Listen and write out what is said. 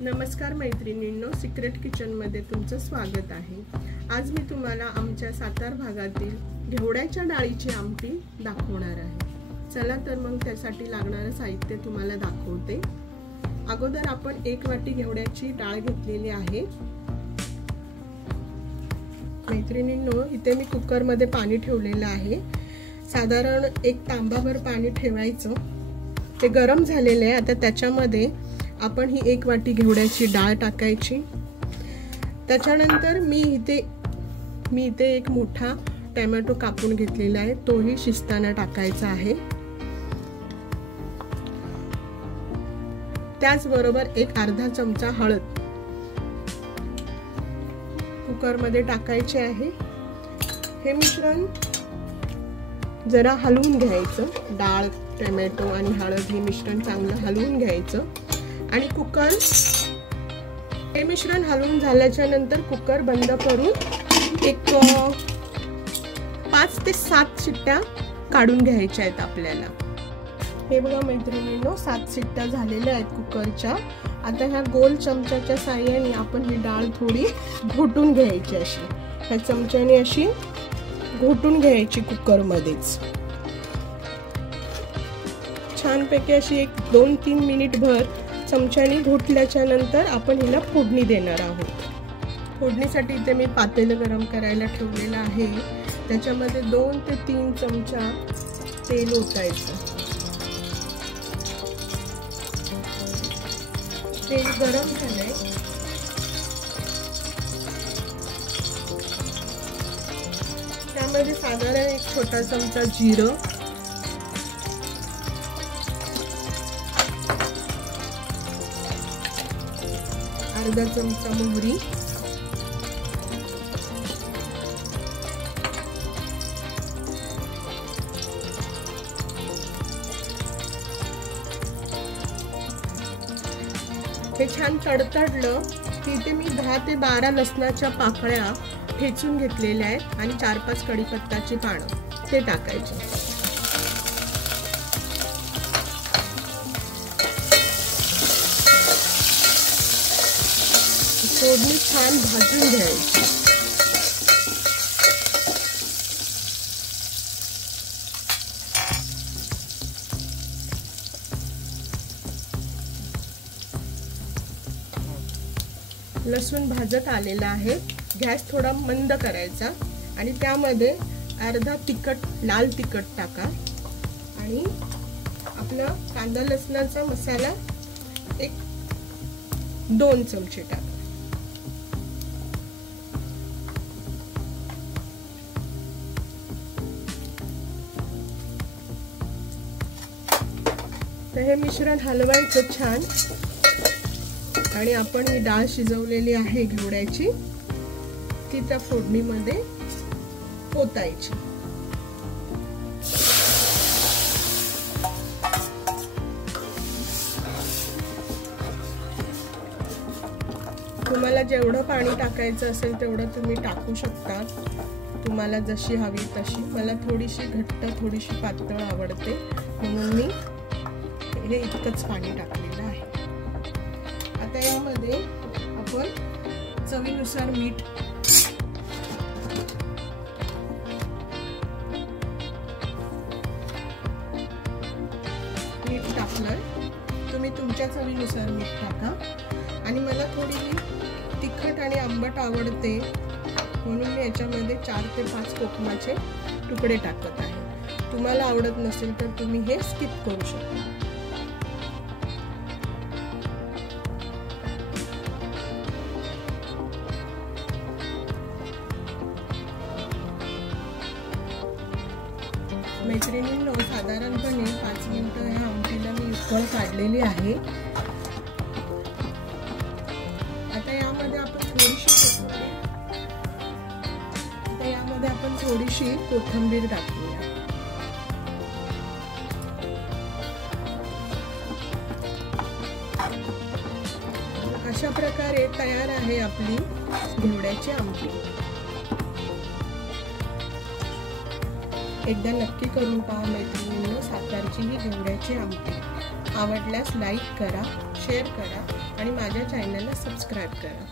नमस्कार मैत्रिणींनो, secret kitchen मध्ये तुमचं स्वागत आहे। आज मी तुम्हाला आमच्या सातार भागातील घेवड्याच्या डाळीची आमटी दाखवणार आहे। चला तर मग त्यासाठी लागणारे साहित्य तुम्हाला दाखवते। अगोदर आपण 1 वाटी घेवड्याची डाळ घेतलेली आहे। मैत्रिणींनो, इथे मी कुकर मध्ये पाणी ठेवलेलं आहे। साधारण 1 तांबाभर पाणी ठेवायचं। ते गरम झालेले आहे। आता त्याच्यामध्ये आपण ही 1 वाटी घेवड्याची डाळ टाकायची। त्याच्यानंतर मी इथे एक मोठा टोमॅटो कापून घेतलेला आहे, तोही शिजताना टाकायचा आहे। त्याचबरोबर एक अर्धा चमचा हळद कुकर मध्ये टाकायचे आहे। हे मिश्रण जरा हलवून घ्यायचं। डाळ, टोमॅटो आणि हळद हे मिश्रण चांगलं हलवून घ्यायचं आणि कुकर हे मिश्रण हलवून झाल्याच्या नंतर कुकर बंद करून एक 5 ते 7 शिट्ट्या काढून घ्यायच्या आहेत आपल्याला। हे बघा मैत्रिणींनो, 7 शिट्ट्या झालेल्या आहेत कुकरच्या। आता ह्या गोल चमच्याच्या साहाय्याने आपण ही डाळ थोडी घोटून घ्यायची। अशी ह्या चमच्याने अशी घोटून घ्यायची कुकर मध्येच। छानपैकी अशी 1-2-3 मिनिट भर चमच्याने घोटल्याच्या नंतर आपण हिला फोडणी देणार आहोत। फोडणीसाठी इथे मी पातेलं गरम करायला ठेवलेलं आहे। त्याच्यामध्ये 2 ते 3 चमचा तेल ओतायचं। तेल गरम झालंय। त्यामध्ये साधारण 1 छोटा चमचा जिरं, अर्धा चमचा मोहरी, हे छान तडतडलं की इथे मी 10 ते 12 लसणाच्या पाकळ्या ठेचून घेतलेल्या आहेत आणि 4-5 कढीपत्त्याची पानं ते टाकायचे। फोडणी छान भाजून घ्यायची। लसूण भाजत आलेला आहे। गॅस थोडा मंद करायचा आणि त्यामध्ये अर्धा लाल तिखट टाका आणि आपला कांदा लसणाचा मसाला 2 चमचे टाका। तर हे मिश्रण हलवायचं छान आणि आपण ही डाळ शिजवलेली आहे घेवड्याची, ती त्या फोडणीमध्ये ओतायची। तुम्हाला जेवढं पाणी टाकायचं असेल तेवढं तुम्ही टाकू शकता, तुम्हाला जशी हवी तशी। मला थोडीशी घट्ट थोडीशी पातळ आवडते म्हणून मी हे इतकंच पाणी टाकलेलं आहे। आता यामध्ये आपण चवीनुसार मीठ, टाकलं। तुम्ही तुमच्या चवीनुसार मीठ टाका आणि मला थोडी तिखट आणि आंबट आवडते म्हणून मी याच्यामध्ये 4 ते 5 कोकमाचे तुकडे टाकत आहे। तुम्हाला आवडत नसेल तर तुम्ही हे स्किप करू शकता। मैत्रिणींनो, साधारणपणे 5 मिनिटं ह्या आमटीला मी उकळ काढलेली आहे। आता यामध्ये आपण थोडीशी कोथिंबीर टाकूया। अशा प्रकारे तयार आहे आपली घेवड्याची आमटी। एकदा नक्की करून पहा मैत्रिणींनो, सातारची ही घेवड्याची आमटी। आवडल्यास लाईक करा, शेअर करा आणि माझ्या चॅनलला सबस्क्राईब करा.